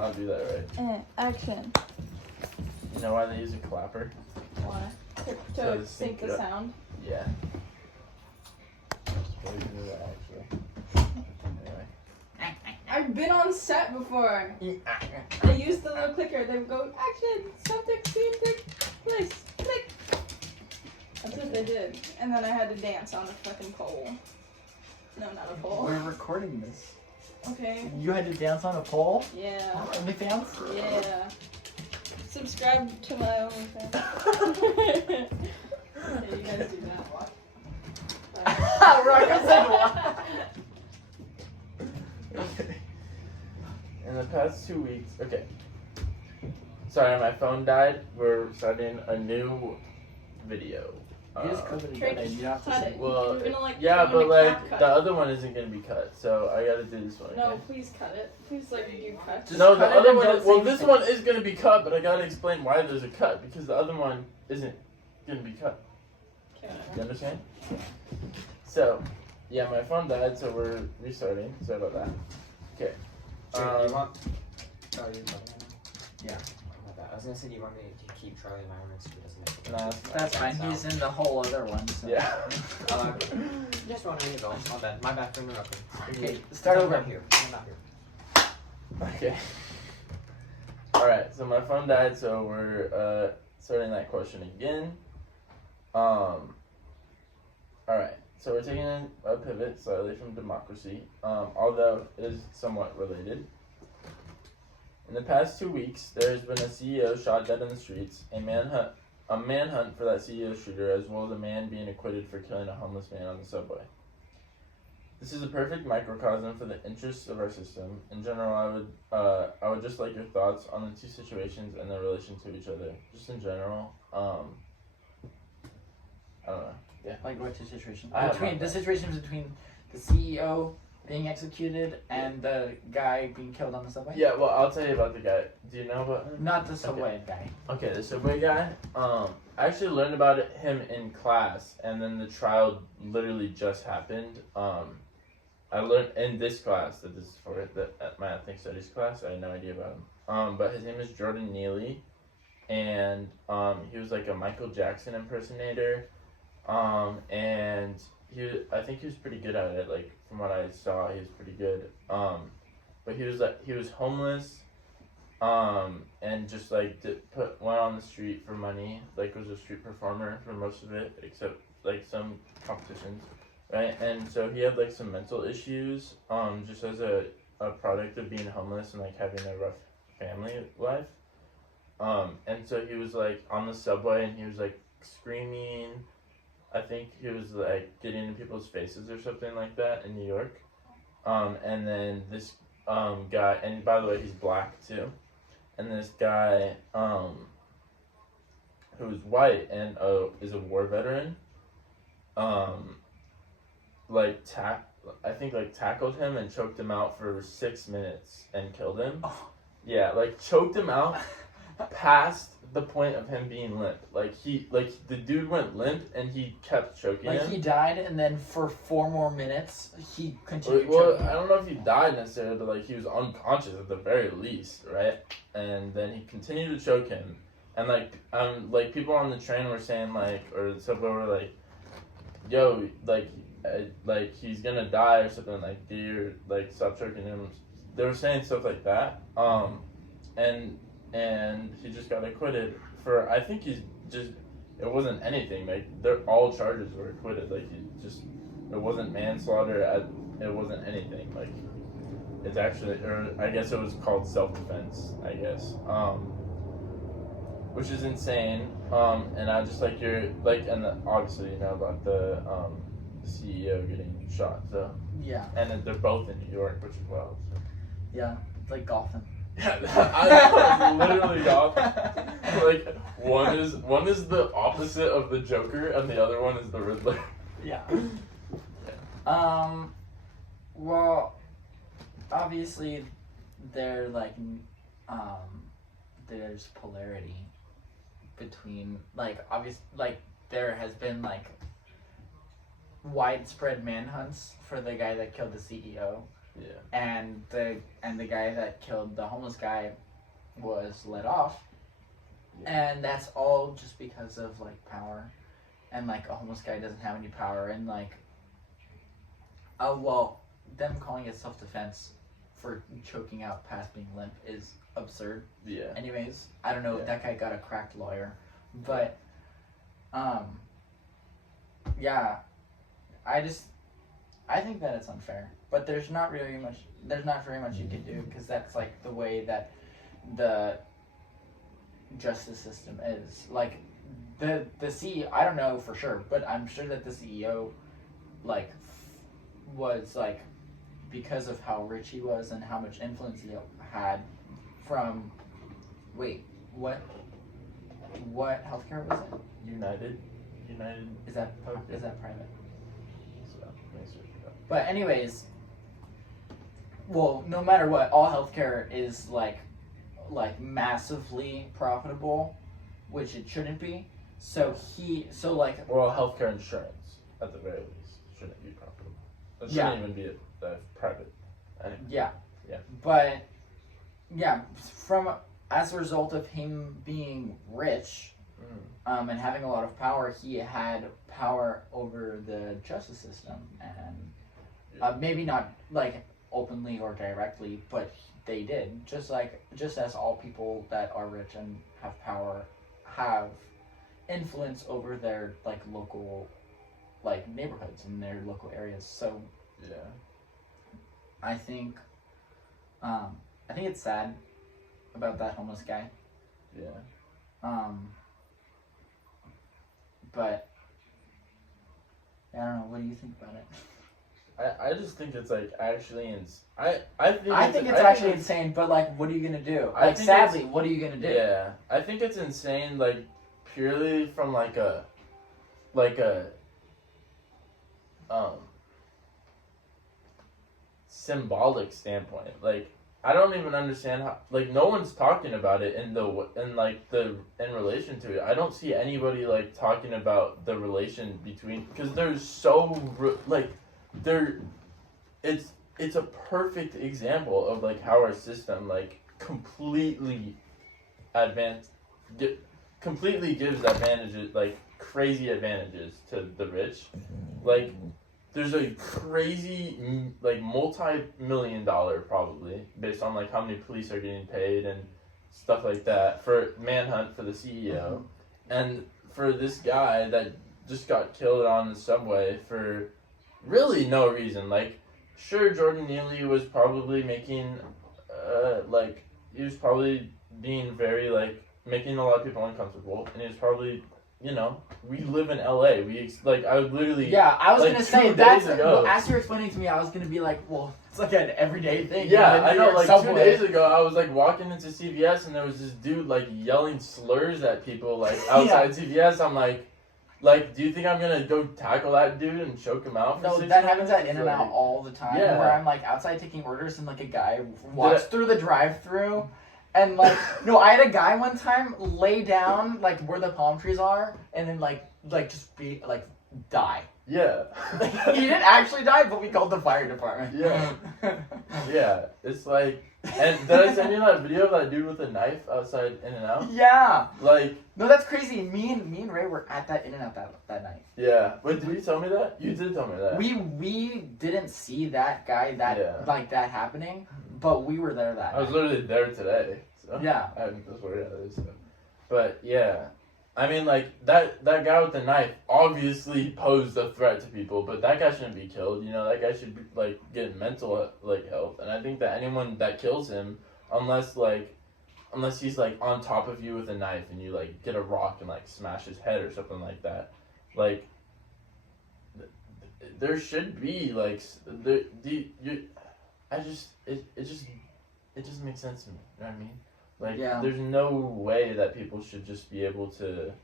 not do that right. Action. You know why they use a clapper? Why? So To sync the sound. Yeah. Really do that, actually. Anyway. I've been on set before. They used the little clicker. They would go, action, subject, scene, take place, click. That's what they did. And then I had to dance on a fucking pole. No, not a pole. We're recording this. Okay. You had to dance on a pole? Yeah. On OnlyFans? Yeah. Subscribe to my OnlyFans. Yeah, you guys do that. Rocco said what? Okay. In the past 2 weeks, okay. Sorry, my phone died. We're starting a new video. You just covered Trey, it. You have to cut say. it. Well, You're gonna, like, yeah, put it but in a like cap cut. the other one isn't gonna be cut, so I gotta do this one. No, Okay? please cut it. Please let you do cuts. Just No, the cut it other and one. don't Well, say this anything. one is gonna be cut, but I gotta explain why there's a cut because the other one isn't gonna be cut. Okay. You understand? So, yeah, my phone died, so we're restarting. Sorry about that. Okay. Do you want? Oh, you're talking right now? Yeah. My bad. I was gonna say, do you want me to keep Charlie Myron so he doesn't make it? Nah, That's fine. He's in the whole other one. So. Yeah. Just wondering as well. My bad. My bad for interrupting. Okay, start over. I'm here. I'm not here. Okay. Alright, so my phone died, so we're starting that question again. Alright, so we're taking a pivot slightly from democracy, although it is somewhat related. In the past 2 weeks, there has been a CEO shot dead in the streets, a manhunt for that CEO shooter, as well as a man being acquitted for killing a homeless man on the subway. This is a perfect microcosm for the interests of our system. In general, I would just like your thoughts on the two situations and their relation to each other. Just in general, I don't know. Yeah. Like what two situations? I have Between my the bad. situations between the CEO being executed and the guy being killed on the subway. Yeah. Well, I'll tell you about the guy. Do you know about him? Not the subway guy. Okay, the subway guy. I actually learned about him in class, and then the trial literally just happened. I learned in this class that this is for it. That at my ethnic studies class, I had no idea about him. But his name is Jordan Neely, and he was like a Michael Jackson impersonator. And I think he was pretty good at it. Like from what I saw, he was pretty good. But he was homeless. And just like went on the street for money. Like was a street performer for most of it, except like some competitions, right? And so he had like some mental issues. Just as a product of being homeless and like having a rough family life. And so he was like on the subway and he was like screaming. I think he was like getting in people's faces or something like that in New York. And then this guy, and by the way, he's black too. And this guy, who's white and is a war veteran, tackled him and choked him out for 6 minutes and killed him. Oh. Yeah, like choked him out past the point of him being limp. The dude went limp and he kept choking Like him. he died, and then for 4 more minutes he continued. Well, choking. I don't know if he died necessarily, but like he was unconscious at the very least, right? And then he continued to choke him, and like people on the train were saying or the subway were like, "Yo, like he's gonna die or something, like dear, like stop choking him." They were saying stuff like that, and he just got acquitted for, I think it wasn't anything, like all charges were acquitted, like it wasn't manslaughter, it wasn't anything, like it's actually, or I guess it was called self-defense, I guess, which is insane, and I just like obviously you know about the CEO getting shot, so, Yeah. and they're both in New York, which is wild, so. Yeah. It's like Gotham. Yeah, I know, it's literally Gotham. Like one is the opposite of the Joker, and the other one is the Riddler. Yeah. Well, obviously, there's polarity between there has been widespread manhunts for the guy that killed the CEO. Yeah. And the guy that killed the homeless guy was let off. Yeah. And that's all just because of like power. And like a homeless guy doesn't have any power, and like well, them calling it self-defense for choking out past being limp is absurd. Yeah. Anyways, I don't know. Yeah. That guy got a cracked lawyer, but yeah, I think that it's unfair. But there's not very much you can do, because that's like the way that the justice system is. Like the CEO, I don't know for sure, but I'm sure that the CEO like was like, because of how rich he was and how much influence he had from what healthcare was it? United. Is that private? So, makes it up. But anyways, well, no matter what, all healthcare is like massively profitable, which it shouldn't be. So Well, healthcare insurance at the very least shouldn't be profitable. It shouldn't even be private. Anyway. Yeah. Yeah. But yeah, as a result of him being rich, and having a lot of power, he had power over the justice system, and maybe not like openly or directly, but they did. Just as all people that are rich and have power have influence over their like local like neighborhoods and their local areas. So yeah, I think it's sad about that homeless guy. Yeah. But I don't know. What do you think about it? I just think it's like actually I think it's actually insane. But like, what are you gonna do? Like, sadly, what are you gonna do? Yeah, I think it's insane. Like purely from like a symbolic standpoint. Like I don't even understand how. Like no one's talking about it in relation to it. I don't see anybody like talking about the relation between, because there's it's a perfect example of like how our system like completely gives advantages, like crazy advantages to the rich. Like there's a crazy like multi-million-dollar probably based on like how many police are getting paid and stuff like that for manhunt for the CEO, and for this guy that just got killed on the subway for really no reason. Like sure, Jordan Neely was probably making he was probably being very like making a lot of people uncomfortable, and he was probably, you know, we live in LA. I would literally. Yeah, I was like, gonna say 2 that's. days ago. Well, as you were explaining to me, I was gonna be like, well, it's like an everyday thing. Yeah, I know. Like subway. 2 days ago, I was like walking into CVS, and there was this dude like yelling slurs at people like outside CVS. I'm like, do you think I'm gonna go tackle that dude and choke him out? No, 6 that happens minutes? at In-N-Out all the time. Yeah. Where I'm like outside taking orders, and like a guy walks through the drive-through. And like, no, I had a guy one time lay down like where the palm trees are, and then like just be like die. Yeah. He didn't actually die, but we called the fire department. Yeah. Yeah, it's like, and did I send you that video of that dude with a knife outside In-N-Out? Yeah. Like, no, that's crazy. Me and Ray were at that In-N-Out that night. yeah. Wait, did you tell me that? You did tell me that. We didn't see that guy that happening, but we were there that I was night. literally there today. So Yeah. that's where it is. So. But yeah, I mean, like that guy with the knife obviously posed a threat to people, but that guy shouldn't be killed. You know, that guy should be, like get mental like health. And I think that anyone that kills him, unless he's like on top of you with a knife and you like get a rock and like smash his head or something like that, like there should be like it just makes sense to me. You know what I mean? Like, Yeah. There's no way that people should just be able to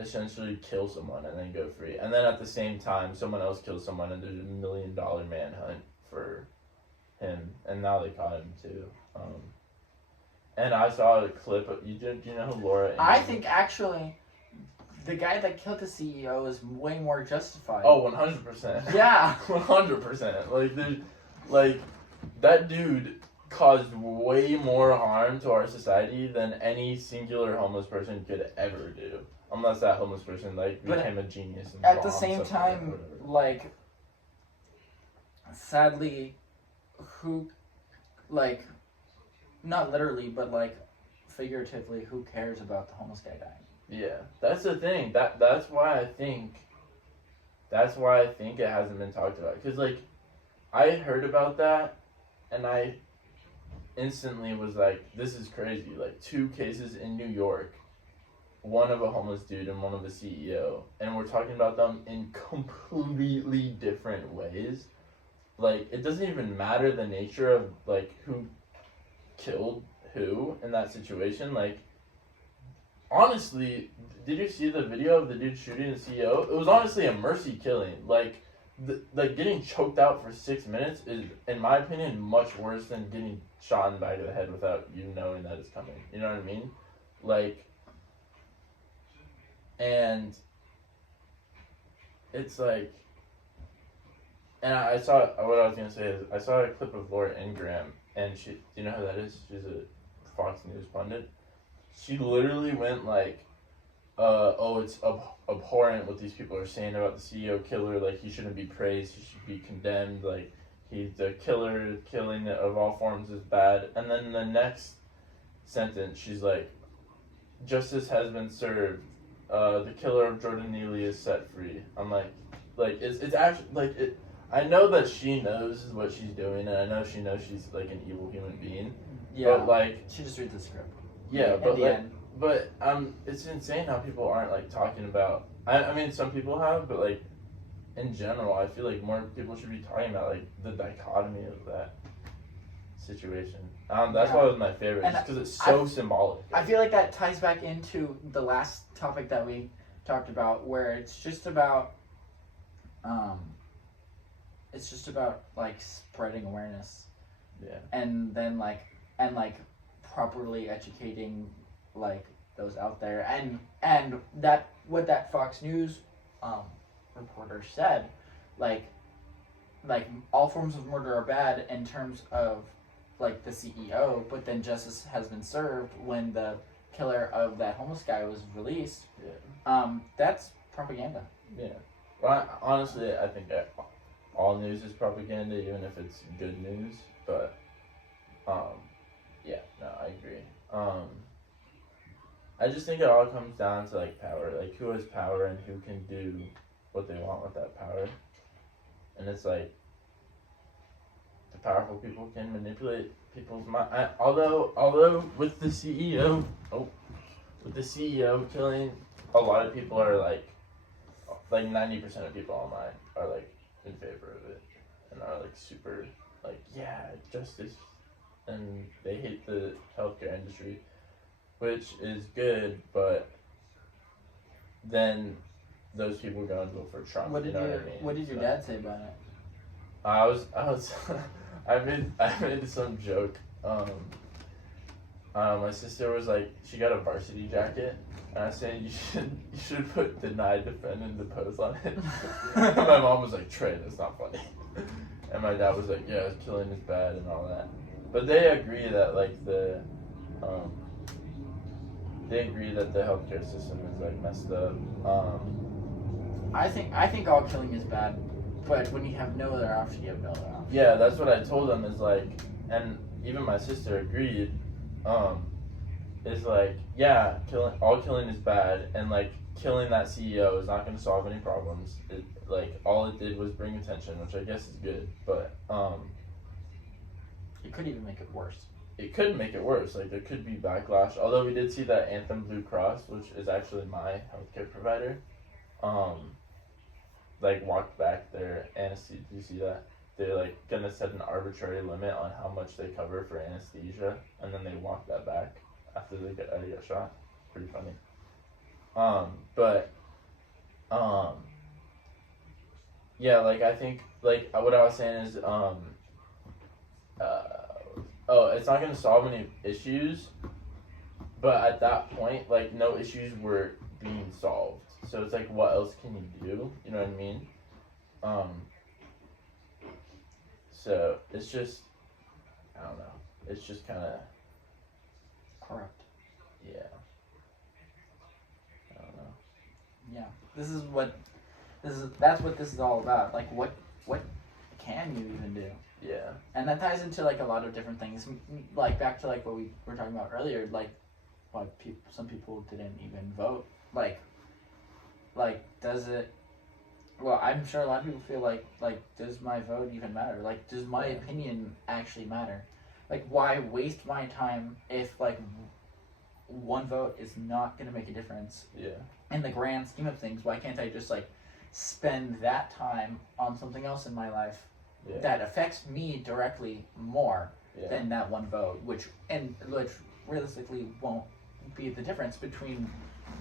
essentially kill someone and then go free. And then at the same time, someone else kills someone and there's $1 million manhunt for him. And now they caught him too. And I saw a clip of, do you know who Laura is? I think actually, the guy that killed the CEO is way more justified. Oh, 100%. Yeah. 100%. Like, that dude caused way more harm to our society than any singular homeless person could ever do. Unless that homeless person, like, But became a genius and At the bombed same something or time, whatever. like, sadly, not literally, but, like, figuratively, who cares about the homeless guy dying? Yeah, that's the thing. That's why I think it hasn't been talked about. Cause like, I heard about that, and I instantly was like, "This is crazy!" Like 2 cases in New York, one of a homeless dude and one of a CEO, and we're talking about them in completely different ways. Like, it doesn't even matter the nature of like who killed who in that situation. Like, honestly, did you see the video of the dude shooting the CEO? It was honestly a mercy killing. Like, like getting choked out for 6 minutes is, in my opinion, much worse than getting shot in the back of the head without you knowing that it's coming. You know what I mean? Like, and it's like, and I saw, what I was gonna say is, I saw a clip of Laura Ingraham, and she, do you know who that is? She's a Fox News pundit. She literally went like, oh, it's abhorrent what these people are saying about the CEO killer. Like, he shouldn't be praised. He should be condemned. Like, he's the killer. Killing of all forms is bad. And then the next sentence, she's like, justice has been served. The killer of Jordan Neely is set free. I'm like it's actually like it. I know that she knows what she's doing, and I know she knows she's like an evil human being. Yeah. But like, She just reads the script. yeah, At but the like, end. but it's insane how people aren't like talking about. I mean, some people have, but like, in general, I feel like more people should be talking about like the dichotomy of that situation. That's why it was my favorite, And just because it's so symbolic. I feel like that ties back into the last topic that we talked about, where it's just about, like spreading awareness. Yeah. And then like properly educating like those out there, and that what that Fox News reporter said, like all forms of murder are bad in terms of like the CEO, but then justice has been served when the killer of that homeless guy was released. Yeah. That's propaganda. Yeah. Well, honestly, I think that all news is propaganda, even if it's good news. But, yeah, no, I agree. I just think it all comes down to like power, like who has power and who can do what they want with that power. And it's like, the powerful people can manipulate people's mind. Although with the CEO, killing, a lot of people are like 90% of people online are like in favor of it, and are like super like, yeah, justice, and they hate the healthcare industry, which is good, but then those people go and vote for Trump. What did what I mean? your dad say about it? I was I made some joke. My sister was like, she got a varsity jacket, and I was saying you should put deny, defend, and depose on it. And my mom was like, Trey, that's not funny. And my dad was like, yeah, killing is bad and all that. But they agree that like the healthcare system is like messed up. I think all killing is bad, but when you have no other option, you have no other option. Yeah, that's what I told them, is like, and even my sister agreed, is like, yeah, killing is bad, and like killing that CEO is not going to solve any problems. It, like, all it did was bring attention, which I guess is good, but it could even make it worse. It could make it worse. Like, there could be backlash. Although we did see that Anthem Blue Cross, which is actually my healthcare provider, like walked back their anesthesia. Do you see that? They're like gonna set an arbitrary limit on how much they cover for anesthesia, and then they walked that back after they got shot. Pretty funny. Yeah, like I think like what I was saying is it's not gonna solve any issues, but at that point, like, no issues were being solved. So it's like, what else can you do? You know what I mean? So it's just, I don't know. It's just kind of, Corrupt. yeah. I don't know. Yeah. That's what this is all about. Like, what can you even do? Yeah. And that ties into like a lot of different things. Like back to like what we were talking about earlier. Like, why some people didn't even vote. Like, does it? Well, I'm sure a lot of people feel like does my vote even matter? Like, does my opinion actually matter? Like, why waste my time if like one vote is not gonna make a difference? Yeah. In the grand scheme of things, why can't I just like spend that time on something else in my life that affects me directly more than that one vote, which realistically won't be the difference between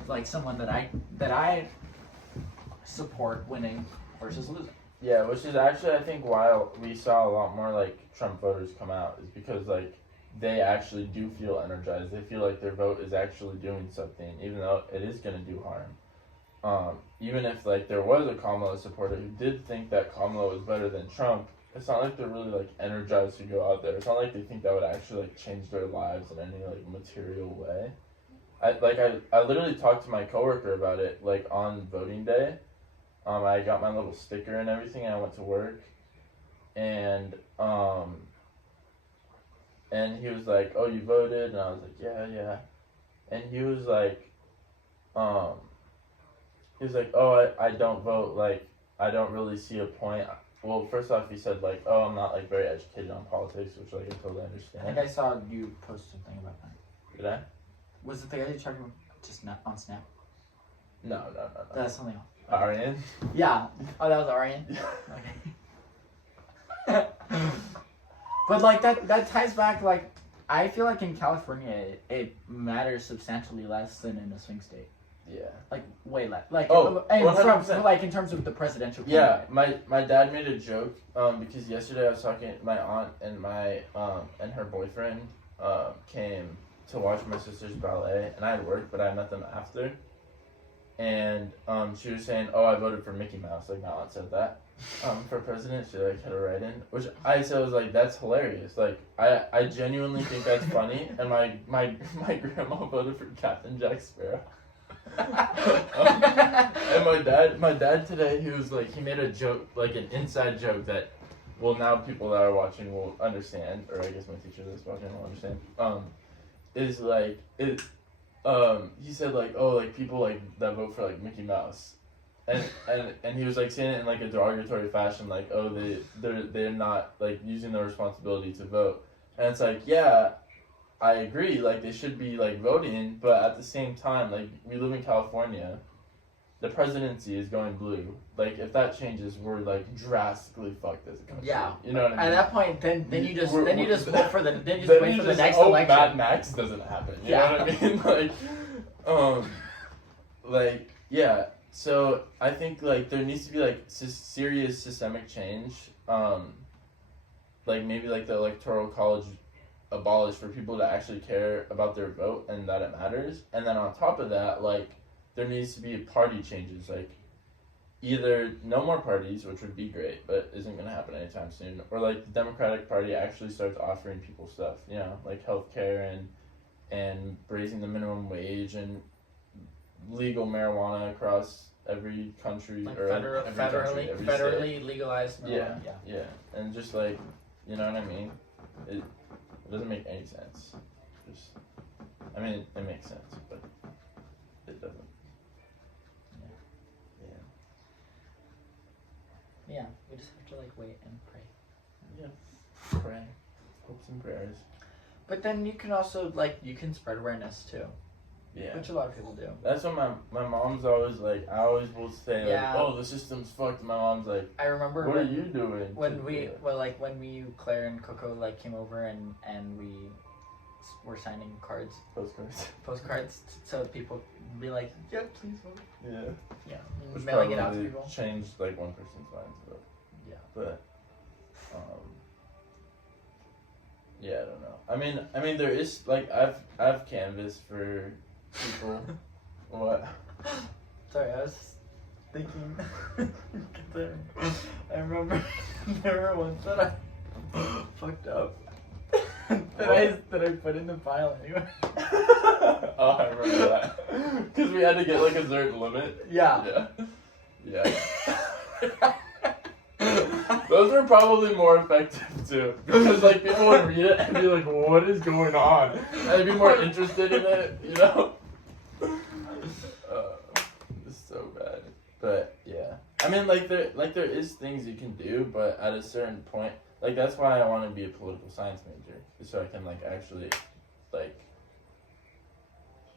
like someone that I support winning versus losing. Yeah, which is actually I think why we saw a lot more like Trump voters come out is because like they actually do feel energized. They feel like their vote is actually doing something, even though it is going to do harm. Even if like there was a Kamala supporter who did think that Kamala was better than Trump, it's not like they're really like energized to go out there. It's not like they think that would actually like change their lives in any like material way. I literally talked to my coworker about it like on voting day. I got my little sticker and everything, and I went to work, and he was like, "Oh, you voted?" And I was like, "Yeah." And he was like, "Oh, I don't vote. Like, I don't really see a point." Well, first off, he said like, "Oh, I'm not like very educated on politics," which like I totally I think understand. I saw you post something about that. Did I? Was it the guy you're talking about just not on Snap? No. That's something else. Aryan? Yeah. Oh, that was Arian? Okay. But like that ties back, like, I feel like in California it matters substantially less than in a swing state. Yeah. Like way less. Like, Oh, and 100%. like in terms of the presidential Yeah, candidate. my dad made a joke because yesterday I was talking my aunt and my and her boyfriend came to watch my sister's ballet, and I had work, but I met them after. And she was saying, "Oh, I voted for Mickey Mouse." Like my aunt said that for president. She like had a write-in, which I said was like, "That's hilarious." Like I genuinely think that's funny. And my grandma voted for Captain Jack Sparrow. And my dad today, he was like, he made a joke, like an inside joke that, well, now people that are watching will understand, or I guess my teacher that's watching will understand. Is like it. He said like, oh, like people like that vote for like Mickey Mouse, and he was like saying it in like a derogatory fashion, like, oh, they're not like using their responsibility to vote, and it's like, yeah, I agree, like they should be like voting, but at the same time, like we live in California, the presidency is going blue. Like if that changes, we're like drastically fucked as a country. Yeah. You know what I mean? At that point, then you just vote for the then you just then wait you for the just next hope election. Mad Max doesn't happen. You know what I mean? Like, yeah. So I think like there needs to be like serious systemic change. Like maybe like the electoral college abolished for people to actually care about their vote and that it matters. And then on top of that, like there needs to be party changes. Like either no more parties, which would be great, but isn't going to happen anytime soon, or like the Democratic Party actually starts offering people stuff, you know, like healthcare and raising the minimum wage and legal marijuana across every country, Like or every country, every federally state. legalized. Yeah, and just like, you know what I mean? It doesn't make any sense. Just, I mean, it makes sense, but it doesn't. Yeah, we just have to like wait and pray. Yeah, pray, hopes and prayers. But then you can also you can spread awareness too, Yeah. which a lot of people do. That's what my mom's always like. I always will say Yeah. like, "Oh, the system's fucked." And my mom's like, I remember "What are you doing?" when Claire and Coco like came over and we were signing postcards so people be like, yeah, please vote. Yeah. Yeah, Which mailing it out to probably people. changed like one person's mind, but Yeah. But yeah, I don't know. I mean, there is like I've canvassed for people. What? Sorry, I was thinking. I remember there were ones that Fucked up. that I put in the file anyway. Oh, I remember that. Because we had to get like a certain limit. Yeah. Yeah. Those are probably more effective too. Because like people would read it and be like, what is going on? And they'd be more interested in it, you know? It's so bad. But yeah. I mean like there is things you can do, but at a certain point, like that's why I want to be a political science major. So I can like actually like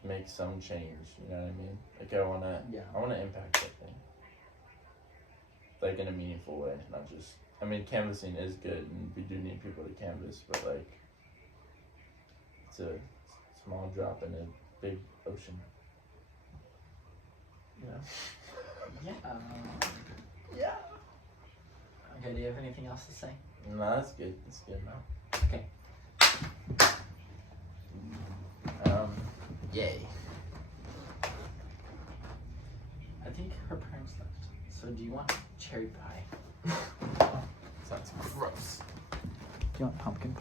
make some change, you know what I mean? Like I wanna impact that thing. Like in a meaningful way, not just I mean canvassing is good and we do need people to canvass, but like it's a small drop in a big ocean. Yeah. Yeah. Okay, do you have anything else to say? No, that's good. That's good now. Okay. Yay. I think her parents left. So do you want cherry pie? Sounds gross. Do you want pumpkin pie?